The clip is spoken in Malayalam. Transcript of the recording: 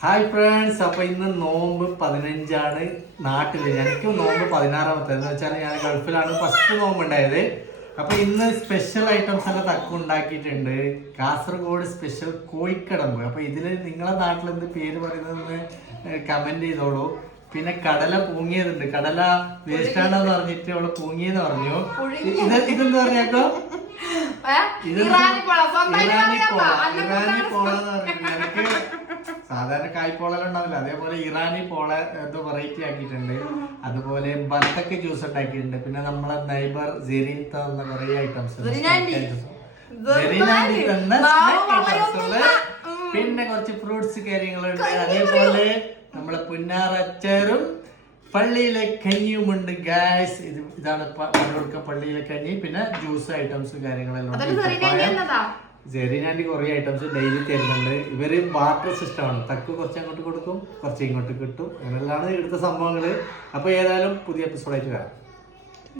ഹായ് ഫ്രണ്ട്സ് അപ്പൊ ഇന്ന് നോമ്പ് പതിനഞ്ചാണ് നാട്ടിൽ എനിക്ക് നോമ്പ് പതിനാറാമത്തെ എന്ന് വെച്ചാൽ ഞാൻ ഗൾഫിലാണ് ഫസ്റ്റ് നോമ്പ് ഉണ്ടായത് അപ്പൊ ഇന്ന് സ്പെഷ്യൽ ഐറ്റംസ് എല്ലാം തക്ക ഉണ്ടാക്കിയിട്ടുണ്ട്. കാസർഗോഡ് സ്പെഷ്യൽ കോഴിക്കടമ്പ്. അപ്പൊ ഇതിൽ നിങ്ങളെ നാട്ടിൽ എന്ത് പേര് പറയുന്നതെന്ന് കമന്റ് ചെയ്തോളൂ. പിന്നെ കടല പൂങ്ങിയതുണ്ട്. കടല വേസ്റ്റാണെന്ന് പറഞ്ഞിട്ട് അവൾ പൂങ്ങിയെന്ന് പറഞ്ഞു. ഇത് ഇതെന്താ പറഞ്ഞേക്കോ? ഇറാനി പോള ഇറാനി പോള എന്ന് പറഞ്ഞിട്ട് സാധാരണ കായ്പോളെല്ലാം ഉണ്ടാവില്ല? അതേപോലെ ഇറാനി പോള എന്തോ വെറൈറ്റി ആക്കിയിട്ടുണ്ട്. അതുപോലെ ബത്തക്ക ജ്യൂസ് ഉണ്ടാക്കിയിട്ടുണ്ട്. പിന്നെ നമ്മളെ നൈബർ ജെറിൻ തന്ന കുറേ ഐറ്റംസ് പിന്നെ കുറച്ച് ഫ്രൂട്ട്സ് കാര്യങ്ങളുണ്ട്. അതേപോലെ നമ്മളെ പുന്നാറച്ചറും പള്ളിയിലെ കഞ്ഞിയുമുണ്ട് ഗാസ് ഇത് ഇതാണ് പള്ളിയിലെ കഞ്ഞി പിന്നെ ജ്യൂസ് ഐറ്റംസ് കാര്യങ്ങളെല്ലാം ഞാൻ കുറേ ഐറ്റംസ് ഡെയിലി തരുന്നുണ്ട്. ഇവർ ബാർട്ടർ സിസ്റ്റമാണ് തക്ക് കുറച്ച് അങ്ങോട്ട് കൊടുക്കും കുറച്ച് ഇങ്ങോട്ട് കിട്ടും. അങ്ങനെയുള്ളതാണ് ഇവിടുത്തെ സംഭവങ്ങൾ. അപ്പോൾ ഏതായാലും പുതിയ എപ്പിസോഡായിട്ട് വരാം.